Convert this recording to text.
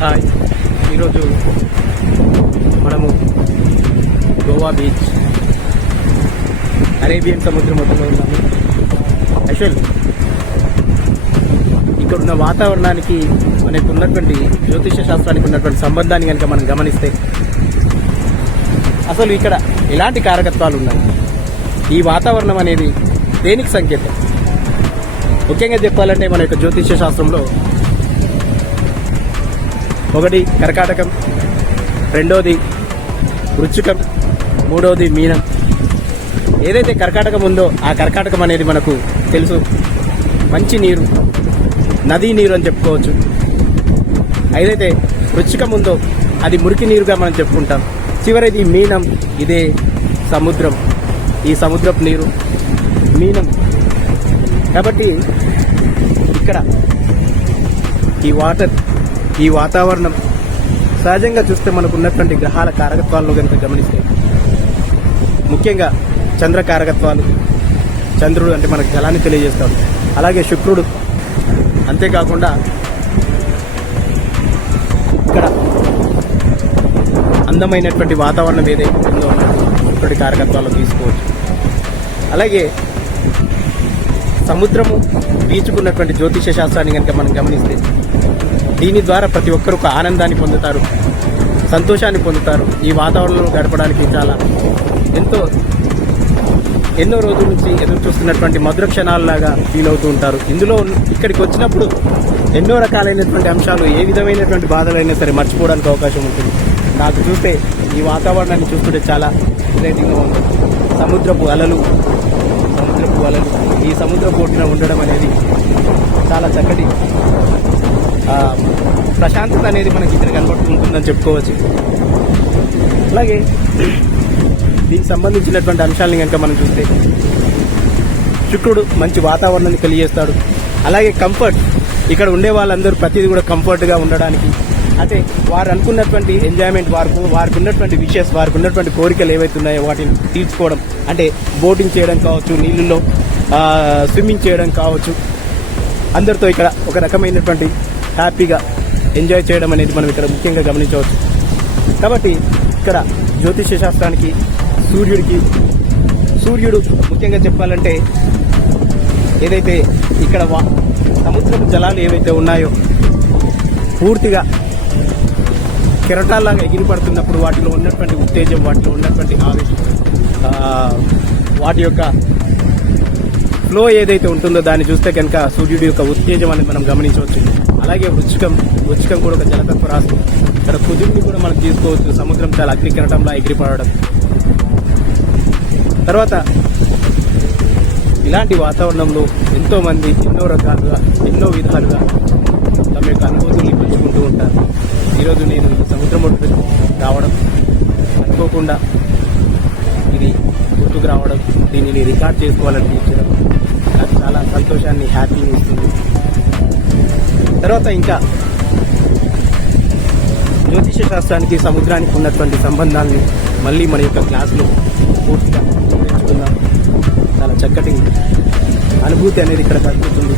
Hi. ఈరోజు మనము Goa beach Arabian సముద్రం ఒడ్డులో ఉన్నాము. యాక్చువల్ ఇక్కడ ఉన్న వాతావరణానికి మనకు ఉన్నటువంటి జ్యోతిష శాస్త్రానికి ఉన్నటువంటి సంబంధాన్ని కనుక మనం గమనిస్తే అసలు ఇక్కడ ఎలాంటి కారకత్వాలు ఉన్నాయి? ఈ వాతావరణం అనేది దేనికి సంకేతం? ముఖ్యంగా చెప్పాలంటే మన యొక్క జ్యోతిష్య శాస్త్రంలో ఒకటి కర్కాటకం రెండోది వృచ్చికం మూడోది మీనం. ఏదైతే కర్కాటకం ఉందో ఆ కర్కాటకం అనేది మనకు తెలుసు. మంచి నీరు నదీ నీరు అని చెప్పుకోవచ్చు. ఏదైతే వృచ్చికం ఉందో అది మురికి నీరుగా మనం చెప్పుకుంటాం. చివరిది మీనం ఇదే సముద్రం. ఈ సముద్రపు నీరు మీనం. కాబట్టి ఇక్కడ ఈ వాటర్ ఈ వాతావరణం సహజంగా చూస్తే మనకు ఉన్నటువంటి గ్రహాల కారకత్వాలను కనుక గమనిస్తే ముఖ్యంగా చంద్ర కారకత్వాలు చంద్రుడు అంటే మనకు జలాన్ని తెలియజేస్తాడు. అలాగే శుక్రుడు అంతేకాకుండా ఇక్కడ అందమైనటువంటి వాతావరణం ఏదైతే ఉందో శుక్రుడి కారకత్వాలు తీసుకోవచ్చు. అలాగే సముద్రము బీచుకున్నటువంటి జ్యోతిష శాస్త్రాన్ని కనుక మనం గమనిస్తే దీని ద్వారా ప్రతి ఒక్కరు ఒక ఆనందాన్ని పొందుతారు సంతోషాన్ని పొందుతారు. ఈ వాతావరణంలో గడపడానికి చాలా ఎంతో ఎన్నో రోజుల నుంచి ఎదురు చూస్తున్నటువంటి మధుర క్షణాలలాగా ఫీల్ అవుతూ ఉంటారు. ఇందులో ఇక్కడికి వచ్చినప్పుడు ఎన్నో రకాలైనటువంటి అంశాలు ఏ విధమైనటువంటి బాధలైనా సరే మర్చిపోవడానికి అవకాశం ఉంటుంది. నాకు చూస్తే ఈ వాతావరణాన్ని చూస్తుంటే చాలా ఎక్సైటింగ్గా ఉంది సముద్రపు అలలు సముద్రపు అలలు ఈ సముద్రపు ఒడ్డున ఉండడం అనేది చాలా చక్కటి ప్రశాంతత అనేది మనకి ఇక్కడ కనబడుతుంటుందని చెప్పుకోవచ్చు. అలాగే దీనికి సంబంధించినటువంటి అంశాలని కనుక మనం చూస్తే శుక్రుడు మంచి వాతావరణాన్ని తెలియజేస్తాడు అలాగే కంఫర్ట్ ఇక్కడ ఉండే వాళ్ళందరూ ప్రతిదీ కూడా కంఫర్ట్గా ఉండడానికి. అంటే వారు అనుకున్నటువంటి ఎంజాయ్మెంట్ వారు వారికి ఉన్నటువంటి విషయస్ వారికి ఉన్నటువంటి కోరికలు ఏవైతే ఉన్నాయో వాటిని తీర్చుకోవడం. అంటే బోటింగ్ చేయడం కావచ్చు నీళ్ళల్లో స్విమ్మింగ్ చేయడం కావచ్చు. అందరితో ఇక్కడ ఒక రకమైనటువంటి హ్యాపీగా ఎంజాయ్ చేయడం అనేది మనం ఇక్కడ ముఖ్యంగా గమనించవచ్చు. కాబట్టి ఇక్కడ జ్యోతిష్య శాస్త్రానికి సూర్యుడికి సూర్యుడు ముఖ్యంగా చెప్పాలంటే ఏదైతే ఇక్కడ వా సముద్రపు జలాలు ఏవైతే ఉన్నాయో పూర్తిగా కెరటాల్లాగా ఎగిరిపడుతున్నప్పుడు వాటిలో ఉన్నటువంటి ఉత్తేజం వాటిలో ఉన్నటువంటి ఆవేశం వాటి యొక్క ఫ్లో ఏదైతే ఉంటుందో దాన్ని చూస్తే కనుక సూర్యుడి యొక్క ఉత్తేజం అనేది మనం గమనించవచ్చు. అలాగే వృచ్చికం వృచ్చికం కూడా ఒక జలతత్వ రాశి. ఇక్కడ కుదురుని కూడా మనం తీసుకోవచ్చు. సముద్రం చాలా అగ్నికరటంలా ఎగిరిపడడం. తర్వాత ఇలాంటి వాతావరణంలో ఎంతో మంది ఎన్నో రకాలుగా ఎన్నో విధాలుగా తమ యొక్క అనుభూతుల్ని పంచుకుంటూ ఉంటారు. ఈరోజు నేను సముద్రం ఒడ్డు రావడం అనుకోకుండా ఇది గుర్తుకు రావడం దీనిని రికార్డ్ చేసుకోవాలనిపించడం నాకు చాలా సంతోషాన్ని హ్యాపీని ఇస్తుంది. తర్వాత ఇంకా జ్యోతిష శాస్త్రానికి సముద్రానికి ఉన్నటువంటి సంబంధాన్ని మళ్ళీ మన యొక్క క్లాస్లో పూర్తిగా నేర్చుకుందాం. చాలా చక్కటి అనుభూతి అనేది ఇక్కడ కలుగుతుంది